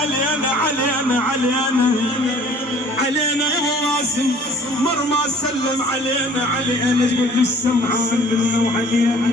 علينا علينا علينا علينا يا ابو راسم مر ما سلم علينا علينا تقول لي السمعه منه وعلينا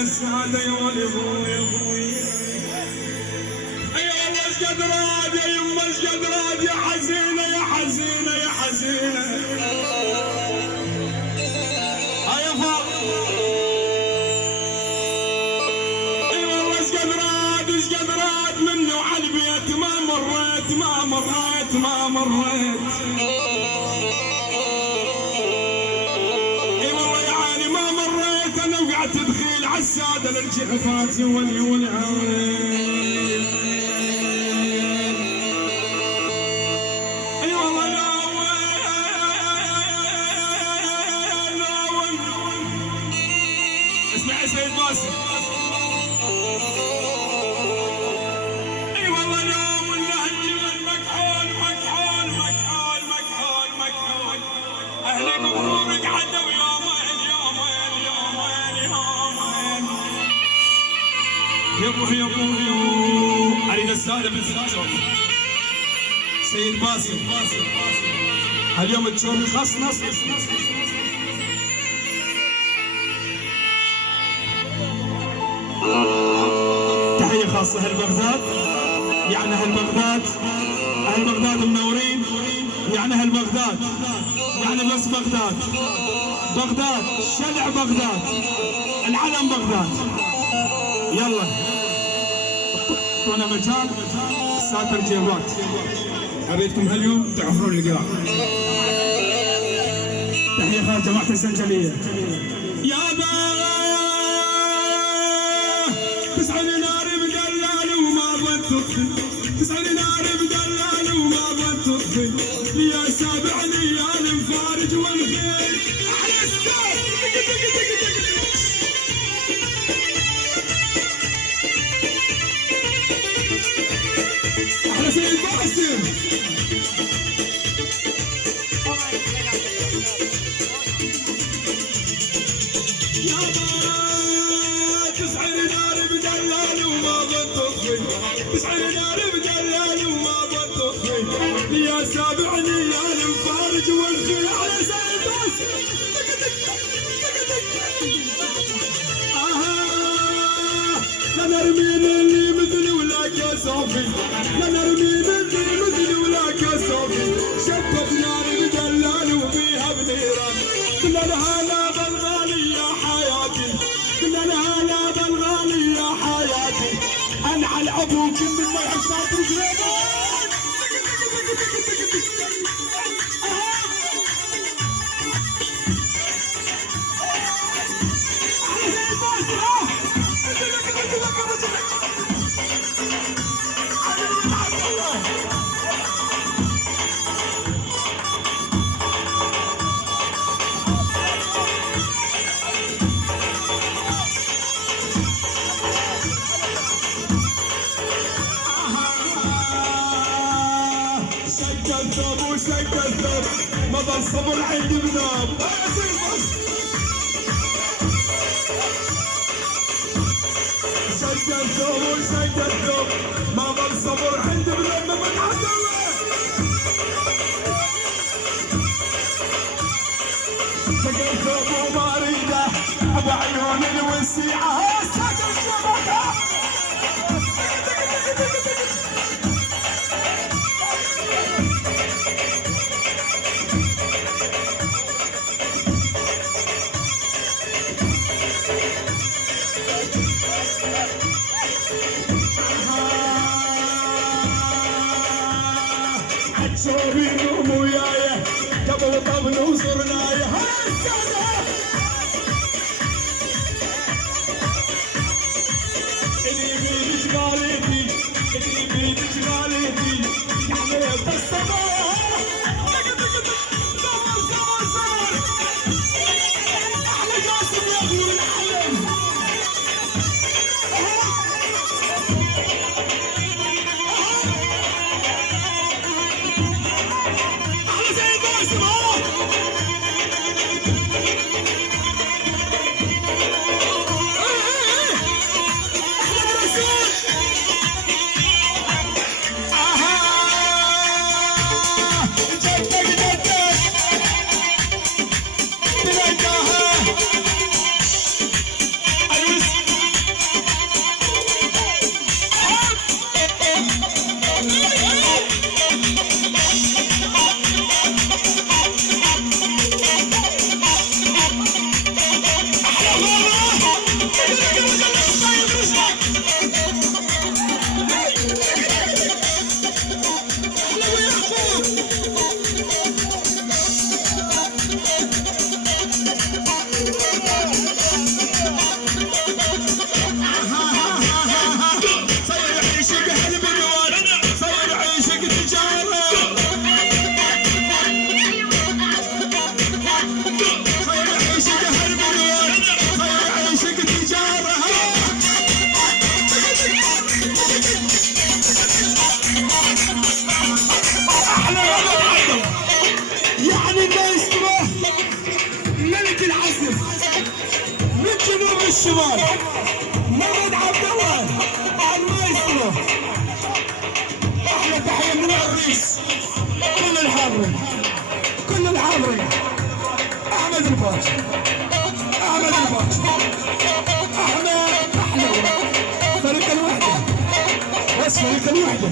السعادة يا ولي ابوي يا ابوي يا والله ايش قد راد يا يما ايش قد راد يا حزينة يا حزينة يا حزينة يا فاطمة اي والله ايش قد راد ايش قد راد منه على البيت ما مريت ما مريت ما مريت تدخيل عالسادة للجحفات ولي والعين اي والله ناون اسمع يا سيد باسم اي والله ناون الجبل مكحول مكحول مكحول مكحول مكحول اهلك وغرورك عدوا يومين يومين يومين يا ابو يا ابو اريد السالم بالسجن سيد باسم اليوم تشوفي خصنص تحيه خاصه اهل بغداد يعني اهل بغداد اهل بغداد منورين يعني اهل بغداد يعني بس بغداد بغداد شلع بغداد العلم بغداد يلا اعطونا مجال ساتر جيبات اريدكم هاليوم تعرفون القراء تحيه خارج جماعه السنجليه يا تسعى ناري بدلال وما بتطفي تسعى ناري بدلال وما بتطفي يا سابعني يا المفارج والخيل على السوق على سيد باسم تسعى ناري بدلال وما بتطفي تسعى ناري بدلال وما بتطفي يا سابعني يا المفارج والخيل على سيد باسم لنرمين اللي مثلي ولا كسوفي لنرمين اللي مثلي ولا كسوفي شبت ناري بدلال وفيها بنيران قلنا لها لا بالغالي يا حياتي قلنا لها لا بالغالي يا حياتي انعل ابوك من ما يحصل رجلين سكت ما ظل صبر عندي بذاب سكت ما ظل صبر عندي بذاب ما بنعدل سكت وما اريده ابو عيون الوسيعه سكت شبكه عتشوفين وياي قبل طبل وصرناي الشمال محمد عبد الله المايسترو. احلى تحيه من العريس كل الحاضرين كل الحاضرين. احمد الباج احمد الباج احمد احلى فريق الوحده بس فريق الوحده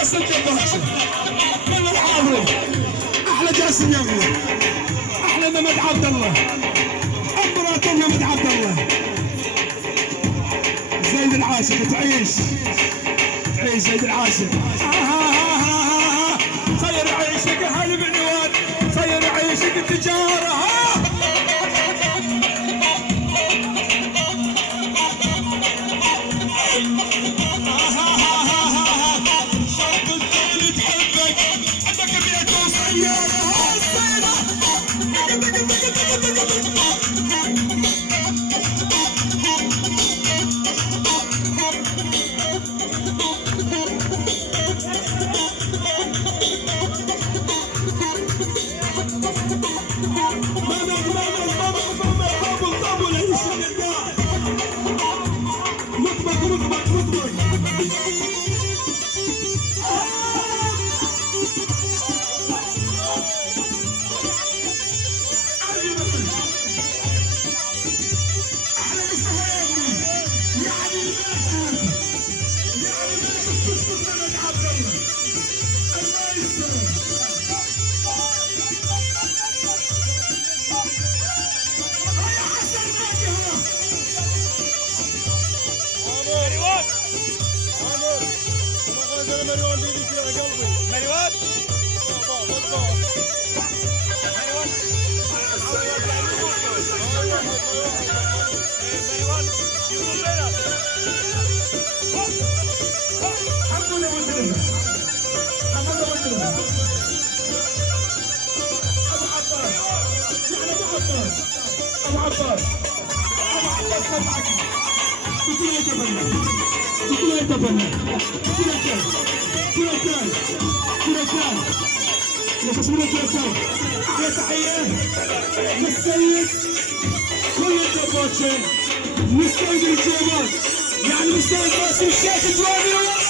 بس انت الباج كل الحاضرين. احلى جاسم يغلى احلى محمد عبد الله امبراطور محمد عبد الله. زيد العاشق تعيش تعيش زيد العاشق. صير عيشك اهل بنوان صير عيشك التجاره. شوق الطول تحبك عندك بيت وسياره. ابو عباس كل يتبنى كل يتبنى كل كان كل كان كل كان يا تصوير الجلسات. احلى تحيه للسيد كل الدبوتشي للسيد الجمال يعني للسيد باسم الشيخ الجواني.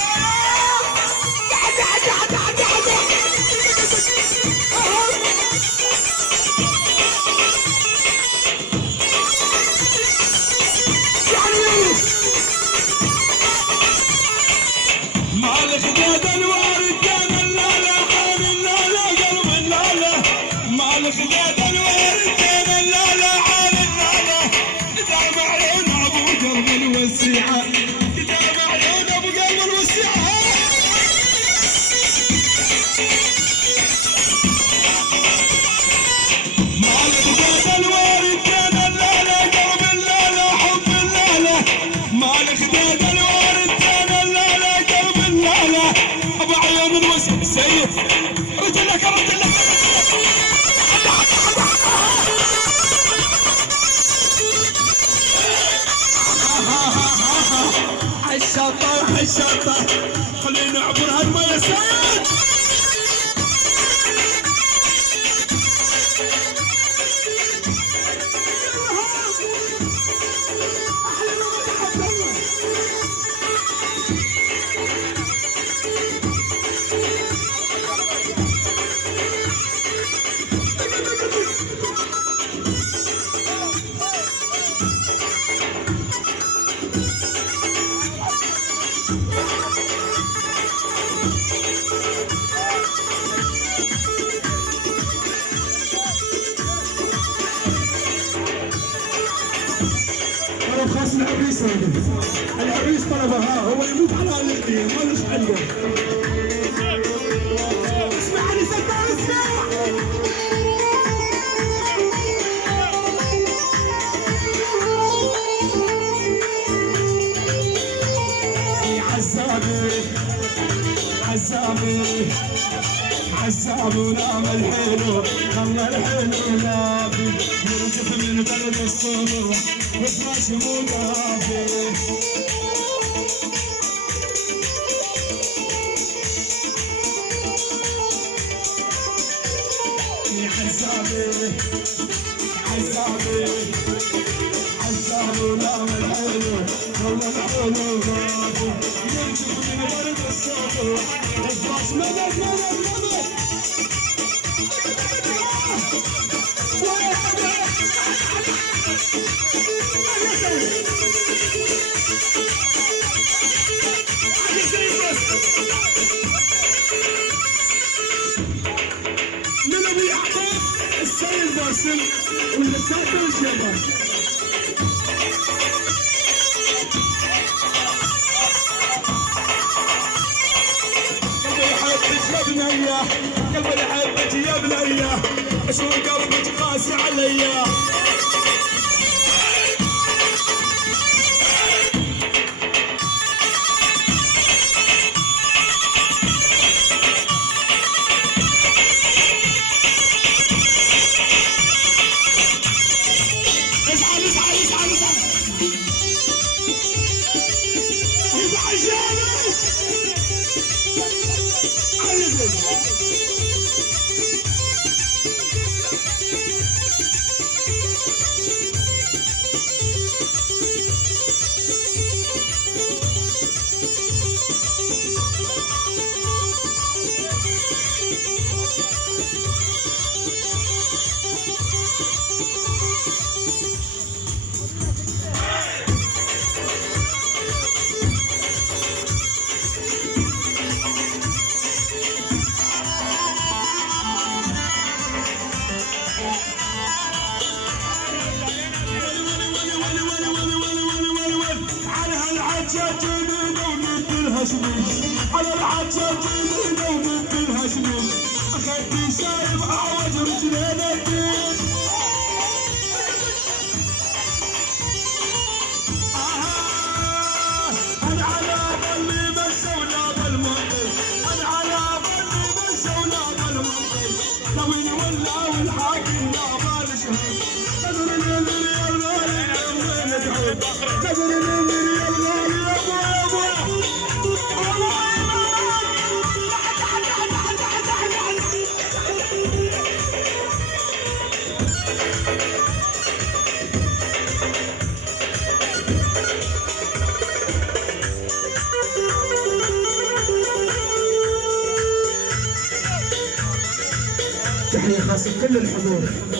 الشاطة خلينا نعبر هالمية سعيد. خاص العريس العريس طلبها هو يموت على الاثنين ما ليش عنده. اسمعني ستار اسمع يا عزابي عزابي عزاب ونعمل حلو خلى الحلو نابي نرجف من بلد الصبح وفراش مو دافي. يا عزابي عزابي عزاب ونعمل وغابوا ينشف من برد الصبح الفاس مدد مدد مدد من ابو يعقوب السيد باسم والساتر الشباب قلبي حبك يا بنيه شو قلبك قاسي عليا اسعد اسعد اسعد على العطشة جنينة ومثلها شميل أخذتي شايب أعوج رجلين الدين أنا على ظلي بالشولة بالمنطي أنا على ظلي بالشولة بالمنطي طويل ولا والحاكم يا بال شهيد نظر نظر يا الغالي يا وين تعود نظر نظر يا الغالي يا ابو تحية خاصة كل الحضور.